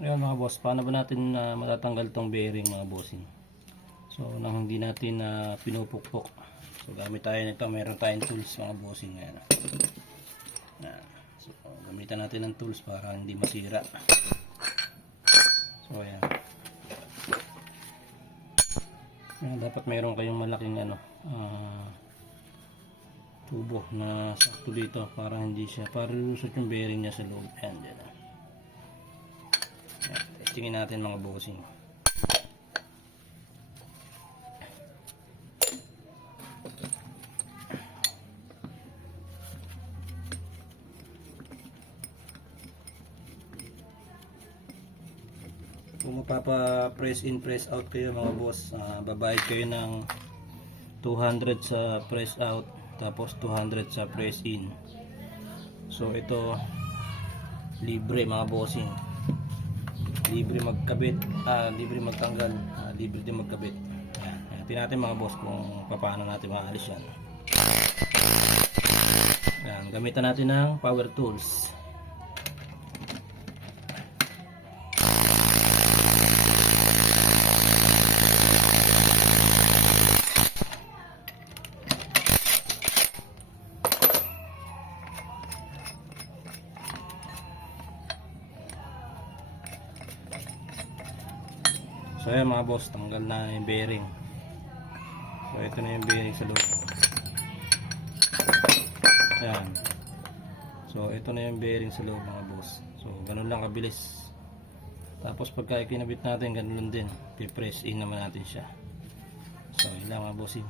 Ayan mga boss, paano ba natin matatanggal tong bearing mga bossing? So nang hindi natin pinupukpok. So gamit tayo nito, meron tayong tools mga bossing. Ayan. Ayan. So gamitan natin ng tools para hindi masira. So ayan. Ayan, dapat meron kayong malaking tubo na sakto dito para hindi siya, para lusot yung bearing niya sa loob. Ayan, dyan. Ayan, testingin natin mga bossing. Kung magpapa-press in, press out kayo mga boss, babayad kayo ng 200 sa press out, tapos 200 sa press in. So ito libre mga bossing, libre magkabit, libre magtanggal, libre din magkabit. Ayan, tingnan natin mga boss kung paano natin maalis yan. Ayan, gamitan natin ng power tools. So ayan mga boss, tanggal na yung bearing. So ito na yung bearing sa loob. Ayan. So ito na yung bearing sa loob mga boss. So ganun lang kabilis. Tapos pagka ikinabit natin, ganun din. Pipress in naman natin siya. So yun lang mga bossing.